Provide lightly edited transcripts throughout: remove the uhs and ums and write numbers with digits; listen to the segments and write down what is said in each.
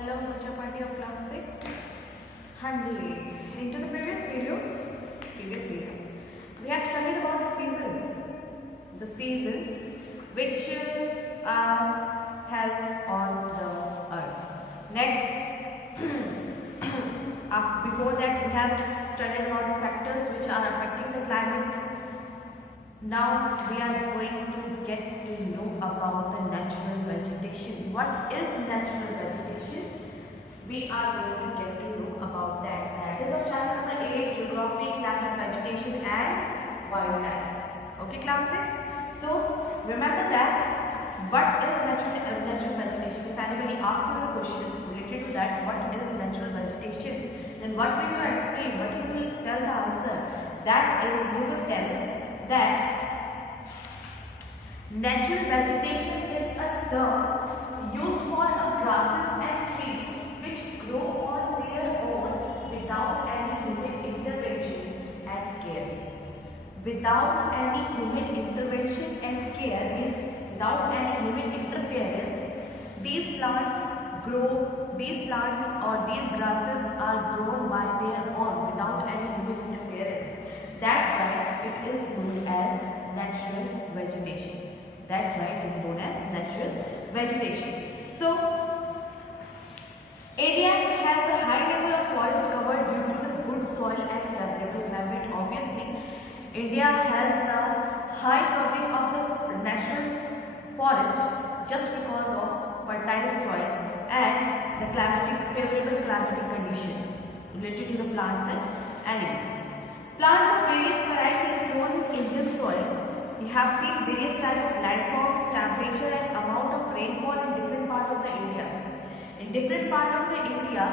Hello, Mucha Party of class 6. Hanji, into the previous video, we have studied about the seasons which are held on the earth. Next, before that we have studied about the factors which are affecting the climate. Now we are going to get to know about the natural vegetation. What is natural vegetation? We are going to get to know about that. That is of chapter number 8, Geography, Climate, Vegetation and Wildlife. Okay, class 6. So remember that what is natural vegetation? If anybody asks you a question related to that, what is natural vegetation? Then what will you explain? What you will tell the answer? That is, you will tell that natural vegetation is a term used for grasses and trees which grow on their own without any human intervention and care. Without any human intervention and care means without any human interference, these plants or these grasses are grown by their own without any human interference. That's why it is known as natural vegetation. That's why it is known as natural vegetation. So, India has a high level of forest cover due to the good soil and favorable climate. Obviously, India has the high covering of the national forest just because of fertile soil and the favorable climatic condition related to the plants and animals. Plants of various varieties grown in Indian soil. We have seen various types of landforms, temperature and amount of rainfall in different parts of the India. In different parts of the India,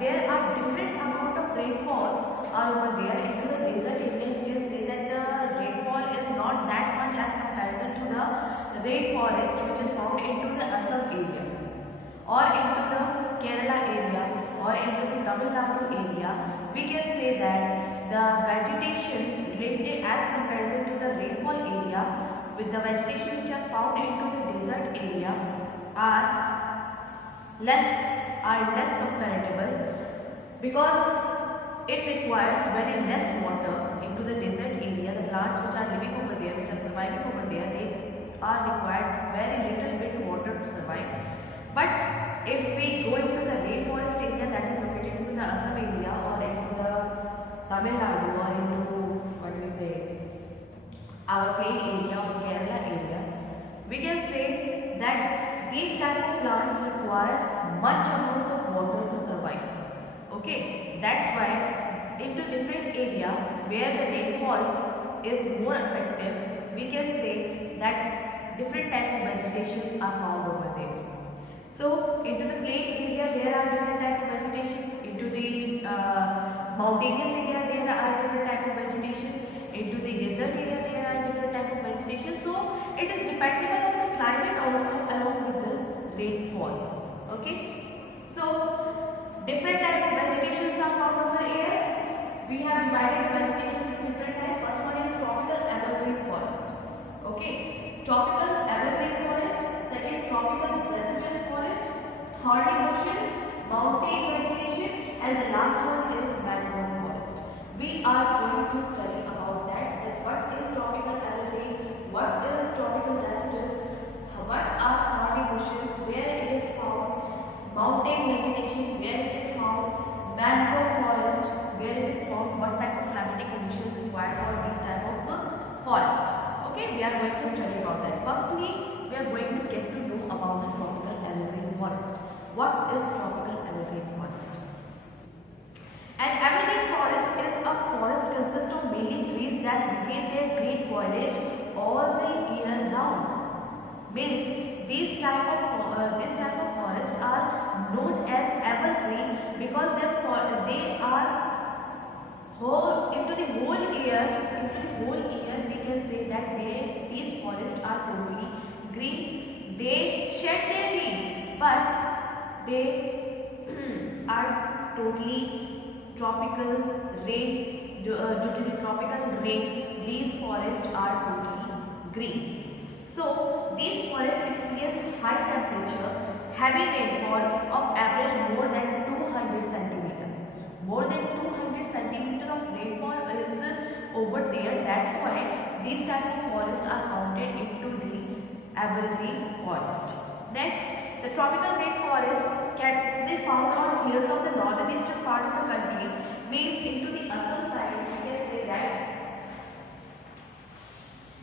there are different amount of rainfalls are over there. Into the desert area, you can say that the rainfall is not that much as comparison to the rainforest which is found into the Assam area or into the Kerala area or into the Tamil Nadu area. We can say that the vegetation related as comparison to the rainfall area with the vegetation which are found into the desert area are less comparable because it requires very less water into the desert area. The plants which are living over there, which are surviving over there, they are required very little bit water to survive. But if we go into the rainforest area that is located into the Assam area or into the Tamil Nadu or into what we say our plain area or Kerala area, we can say that these type of plants require much amount of water to survive. Okay, that's why into different area where the rainfall is more effective, we can say that different type of vegetations are found over there. So into the plain area there are different type of vegetation. Into the mountainous area there are different type of vegetation. Into the desert area there are different type of vegetation. So it is dependable on the climate also along with the rainfall. Okay. So different type of vegetations are found over here. We have divided the vegetation into different types. First one is tropical evergreen forest. Okay. Tropical evergreen forest. Second, tropical deciduous forest. Thorny bushes, mountain vegetation, and the last one is mangrove forest. We are going to study about that what is tropical evergreen, what is tropical deciduous, what are thorny bushes, where it is found, mountain vegetation, where it is found, mangrove forest, where it is found, what type of climatic conditions required for these type of forest. Okay, we are going to study about that. Firstly, we are going to get to know about the tropical evergreen forest. What is tropical evergreen forest? An evergreen forest is a forest consists of mainly trees that retain their green foliage all the year round. Means these type of forests are known as evergreen because they are into the whole year we can say that these forests are totally green. They shed their leaves, but they are totally tropical rain. Due to the tropical rain, these forests are totally green. So these forests experience high temperature, heavy rainfall of average average more than 200 centimeter. More than 200 centimeter of rainfall is over there. That's why these type of forests are counted into the evergreen forest. Next, the tropical rainforest can be found on hills of the northeastern part of the country, means into the Assam side. We can say that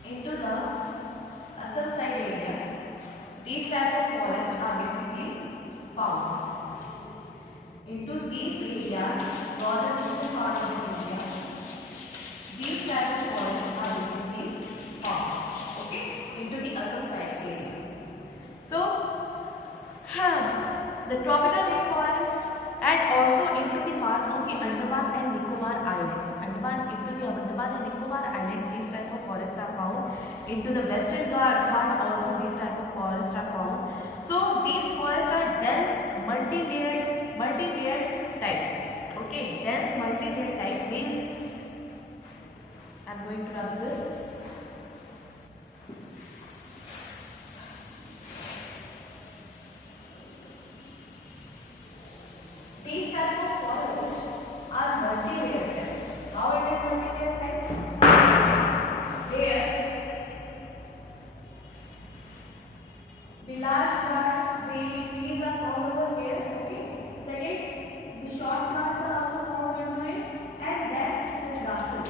into the Assam side area, these type of forests are basically found. Into these areas, northeastern part of India, these type of forests are basically found. Okay, into the Assam side area. So, the tropical rainforest and also into the part of the Andaman and Nicobar Island. Into the Andaman and Nicobar Island, these type of forests are found. Into the Western Ghat also these type of forests are found. So these forests are dense, multi-layered type. Okay, dense multi-layered type means, I'm going to rub this. These type of forests are multi-layered type. How it is multi-layered type? Here, the large plants, the trees are found over here. Okay. Second, the short plants are also found over here, and then the grasses.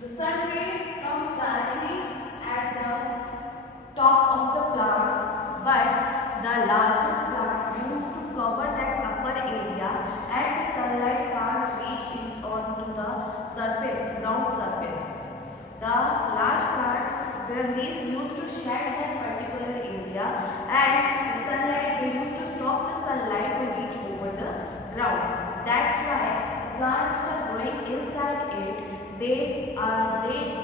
The sun rays comes directly at the top of the plant, but the largest plant used to cover that upper area, and the sunlight can't reach in onto the surface, ground surface. The large plant, the rays used to shed that particular area, and the sunlight, they used to stop the sunlight to reach over the ground. That's why plants which are growing inside it, they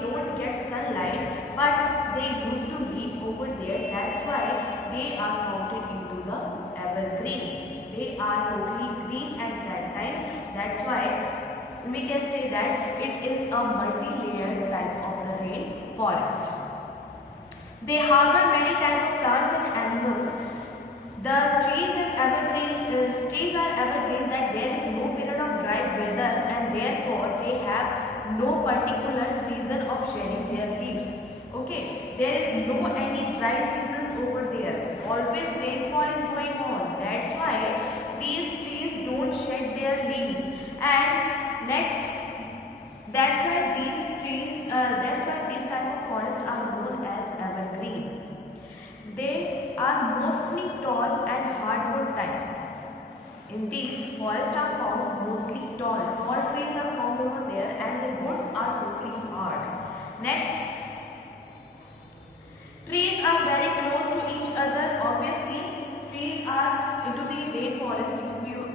don't get sunlight, but they used to live over there. That's why they are counted into the evergreen. They are totally green at that time. That's why we can say that it is a multi-layered type of the rainforest. They harbor many types of plants and animals. The trees are evergreen that there is no period of dry weather, and therefore they have no particular season of shedding their leaves. Okay, there is no any dry seasons over there. Always rainfall is going on. That's why these trees don't shed their leaves. And next, that's why these type of forests are known as evergreen. They are mostly tall and hardwood type. In these, forests are found mostly tall. Tall trees are found over there, and the woods are totally hard. Next, trees are very close to each other. Obviously, trees are into the rainforest.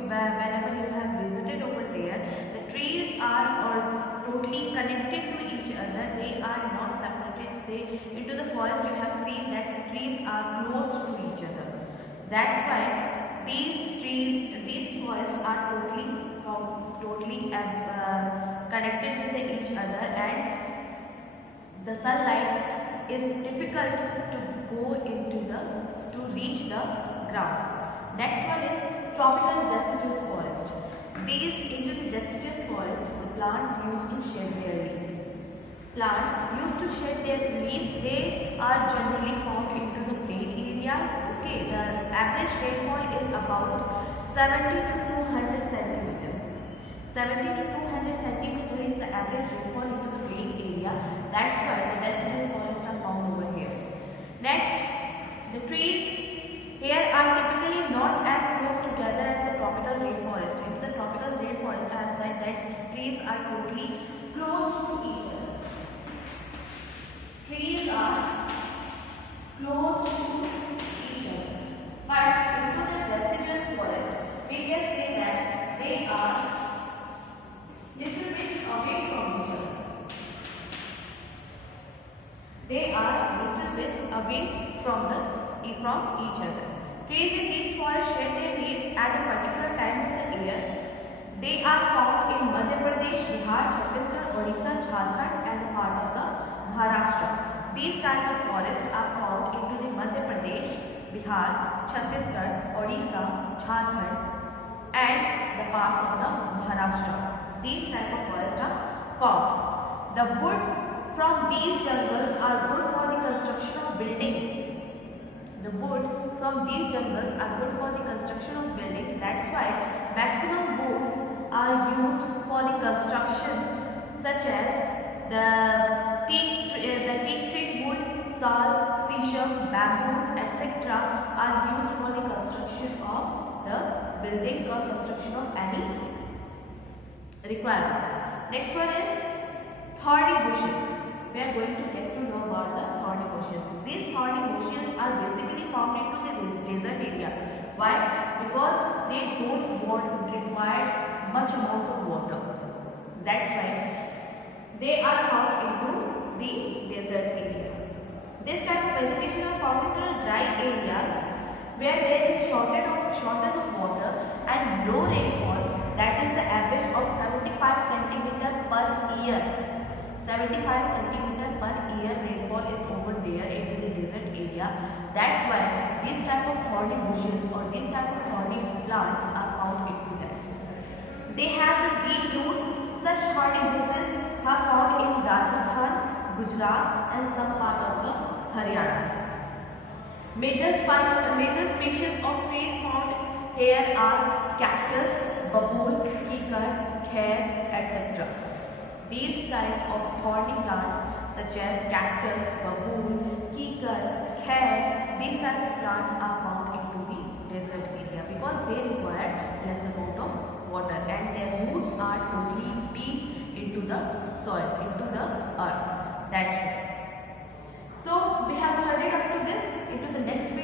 Whenever you have visited over there, the trees are all totally connected to each other. They are not separated. Into the forest, you have seen that trees are close to each other. That's why these forests are totally connected with each other, and the sunlight is difficult to go to reach the ground. Next one is tropical deciduous forest. Into the deciduous forest, the plants used to shed their leaves. They are generally found into the plain areas. Okay, the average rainfall is about 70 to 200 centimeter. 70 to 200 centimeter is the average rainfall into the plain area. That's why the deciduous forests are found over here. Next, the trees here are typically not as close together as the tropical rainforest. In the tropical rainforest, I have said that trees are totally close to each other. Trees are close to each other. But into the deciduous forest, we can say that they are little bit away from each other. They are little bit away from each other. Trees in these forests shed their leaves at a particular time of the year. They are found in Madhya Pradesh, Bihar, Chhattisgarh, Odisha, Jharkhand, and part of the Maharashtra. These type of forests are found into the Madhya Pradesh, Bihar, Chhattisgarh, Odisha, Jharkhand, and the parts of the Maharashtra. These type of forests are found. The wood from these jungles are good for the construction of building. The wood from these jungles are good for the construction of buildings. That's why maximum woods are used for the construction, such as the teak tree wood, sal, sisal, bamboos, etc. are used for the construction of the buildings or construction of any requirement. Next one is thorny bushes. We are going to get to know about the thorny bushes. These thorny bushes are basically found into the desert area. Why? Because they don't require much amount of water. That's why they are found into the desert area. This type of vegetation are found in the dry areas where there is shortage of water and low rainfall, that is the average of 75 cm per year. 75 cm per year rainfall is over there into the desert area. That's why these type of thorny bushes or these type of thorny plants are found into them. They have the deep root. Such thorny bushes are found in Rajasthan, Gujarat, and some part of the Haryana. Major species of trees found here are cactus, babool, kikar, kher, etc. These type of thorny plants such as cactus, babool, kikar, kher, these type of plants are found into the desert area because they require less amount of water and their roots are totally deep into the soil, into the earth. That's it. So we have studied up to this. Into the next